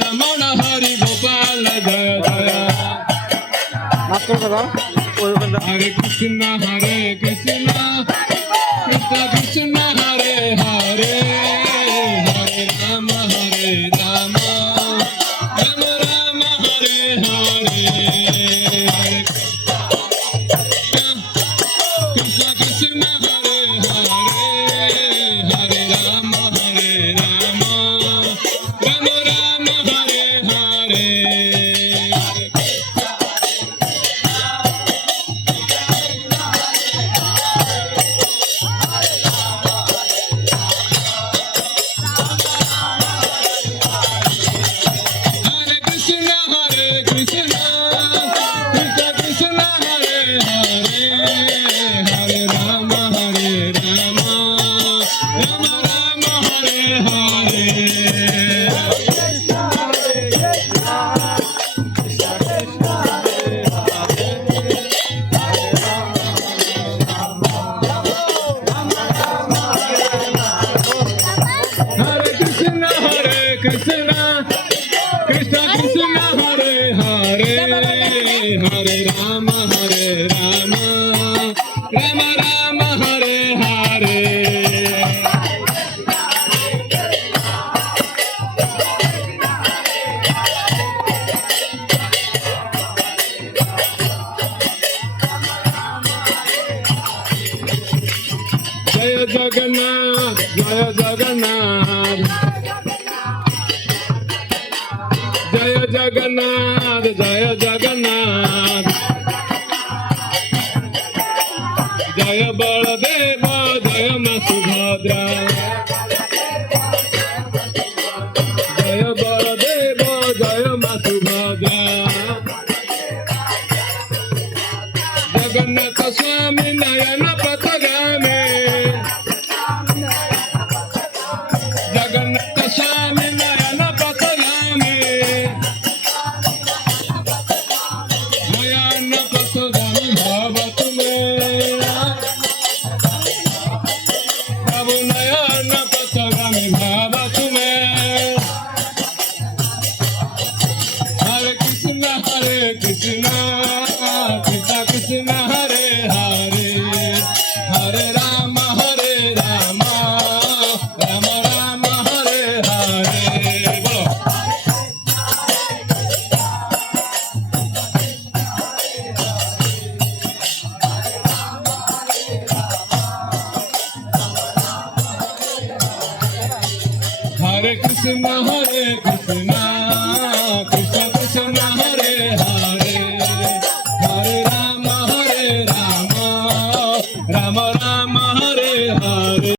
Raman Hari Gopal Joy Joy Hare Krishna Krishna Krishna Hare Hare Hare Ram Ram Ram Hare Hare Krishna Krishna Hare Hare Hare Ram Ram Ram Hare Hare Hare Rama Rama Rama Hare Hare Jaya Jagannath Jaya Jagannath Jaya Jagannath Jaya Jagannath Jaya Baladeva Jaya Ma Subhadra Jaya Baladeva Jaya Ma Subhadra Jagannath Swami Nayana Patagame Jagannath Swami Nayana Patagame Nayana Patagame Bhava Tume Prabhu Nayana Patagame Bhava Tume Hare Krishna Krishna Krishna Hare Hare Hare Rama Rama Rama Hare Hare Bolo Hare Krishna Krishna